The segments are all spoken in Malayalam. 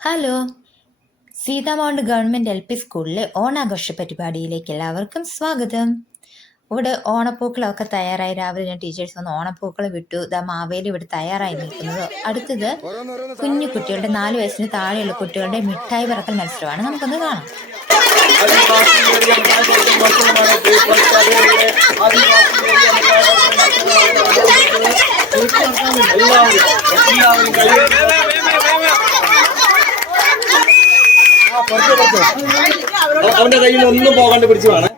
Hello. Seethamount government L P സ്കൂളിലെ ഓണാഘോഷ പരിപാടിയിലേക്ക് എല്ലാവർക്കും സ്വാഗതം. ഇവിടെ ഓണപ്പൂക്കളൊക്കെ തയ്യാറായി. രാവിലെ ഞാൻ ടീച്ചേഴ്സ് വന്ന് ഓണപ്പൂക്കൾ വിട്ടു. ഇതാ മാവേലി ഇവിടെ തയ്യാറായി നിൽക്കുന്നത്. അടുത്തത് കുഞ്ഞു കുട്ടികളുടെ നാല് വയസ്സിന് താഴെയുള്ള കുട്ടികളുടെ മിഠായി പറക്കൽ മത്സരമാണ്. നമുക്കൊന്ന് കാണാം. അവന്റെ കയ്യിൽ ഒന്നും പോകാണ്ട് പിടിച്ചു വേണം.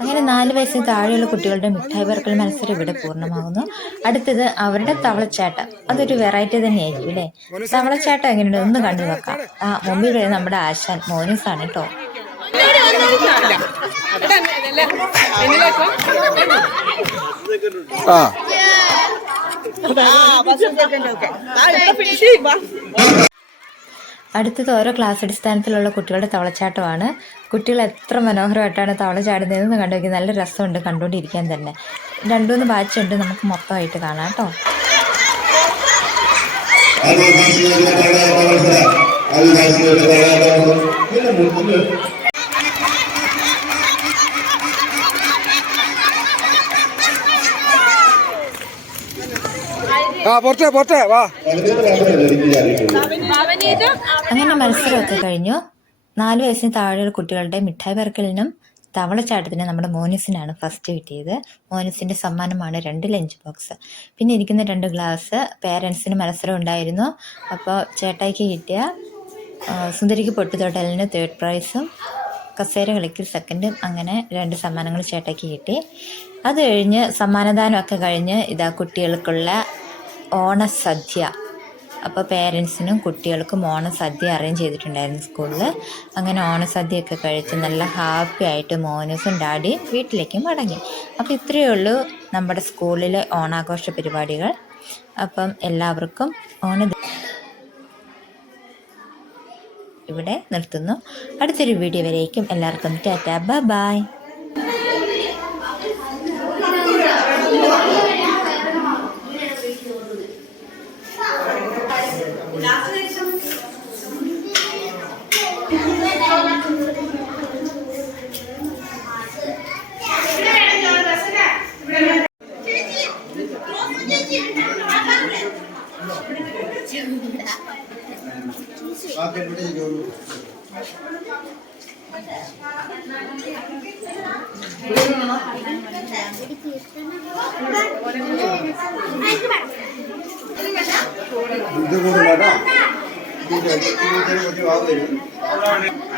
അങ്ങനെ നാല് വയസ്സിന് താഴെയുള്ള കുട്ടികളുടെ മിഠായി പറക്കൽ മത്സരം ഇവിടെ പൂർണമാകുന്നു അടുത്തത് അവരുടെ തവളച്ചാട്ട. അതൊരു വെറൈറ്റി തന്നെയായിരിക്കും അല്ലേ? തവളച്ചാട്ടം എങ്ങനെയുണ്ട്? ഒന്ന് കണ്ടു നോക്കാം. ആ മുമ്പിൽ വരെ നമ്മുടെ ആശാൻ മോനൂസ് ആണ് കേട്ടോ. ആ. അടുത്തത് ഓരോ ക്ലാസ് അടിസ്ഥാനത്തിലുള്ള കുട്ടികളുടെ തവളച്ചാട്ടമാണ്. കുട്ടികൾ എത്ര മനോഹരമായിട്ടാണ് തവള ചാടുന്നതെന്ന് കണ്ടു നല്ല രസമുണ്ട് കണ്ടുകൊണ്ടിരിക്കാൻ തന്നെ. രണ്ടുമൂന്ന് ബാച്ചുണ്ട് നമുക്ക് മൊത്തമായിട്ട് കാണാം കേട്ടോ. അങ്ങനെ മത്സരമൊക്കെ കഴിഞ്ഞു. നാലു വയസ്സിന് താഴെയുള്ള കുട്ടികളുടെ മിഠായി പറക്കലിനും തവളച്ചാട്ടത്തിന് നമ്മുടെ മോനിസിനാണ് ഫസ്റ്റ് കിട്ടിയത്. മോനിസിന്റെ സമ്മാനമാണ് രണ്ട് ലഞ്ച് ബോക്സ്. പിന്നെ ഇരിക്കുന്ന രണ്ട് ഗ്ലാസ് പേരൻസിന് മത്സരം ഉണ്ടായിരുന്നു. അപ്പോൾ ചേട്ടായിക്ക് കിട്ടിയ സുന്ദരിക്ക് സുന്ദരിക്ക് പൊട്ടുതൊട്ടലിന് തേർഡ് പ്രൈസും കസേര കളിക്ക് സെക്കൻഡും അങ്ങനെ രണ്ട് സമ്മാനങ്ങൾ ചേട്ടയ്ക്ക് കിട്ടി. അത് കഴിഞ്ഞ് സമ്മാനദാനമൊക്കെ കഴിഞ്ഞ് ഇതാ കുട്ടികൾക്കുള്ള ഓണസദ്യ. അപ്പോൾ പേരൻസിനും കുട്ടികൾക്കും ഓണസദ്യ അറേഞ്ച് ചെയ്തിട്ടുണ്ടായിരുന്നു സ്കൂളിൽ അങ്ങനെ ഓണസദ്യയൊക്കെ കഴിച്ച് നല്ല ഹാപ്പി ആയിട്ട് മോനൂസും ഡാഡിയും വീട്ടിലേക്ക് മടങ്ങി. അപ്പോൾ ഇത്രയേ ഉള്ളൂ നമ്മുടെ സ്കൂളിലെ ഓണാഘോഷ പരിപാടികൾ. അപ്പം എല്ലാവർക്കും ഓണ ഇവിടെ നിർത്തുന്നു. അടുത്തൊരു വീഡിയോ വരേക്കും. എല്ലാവർക്കും ടാറ്റ. ബൈ ബൈ ഇത് കൂടുന്നതാ Thank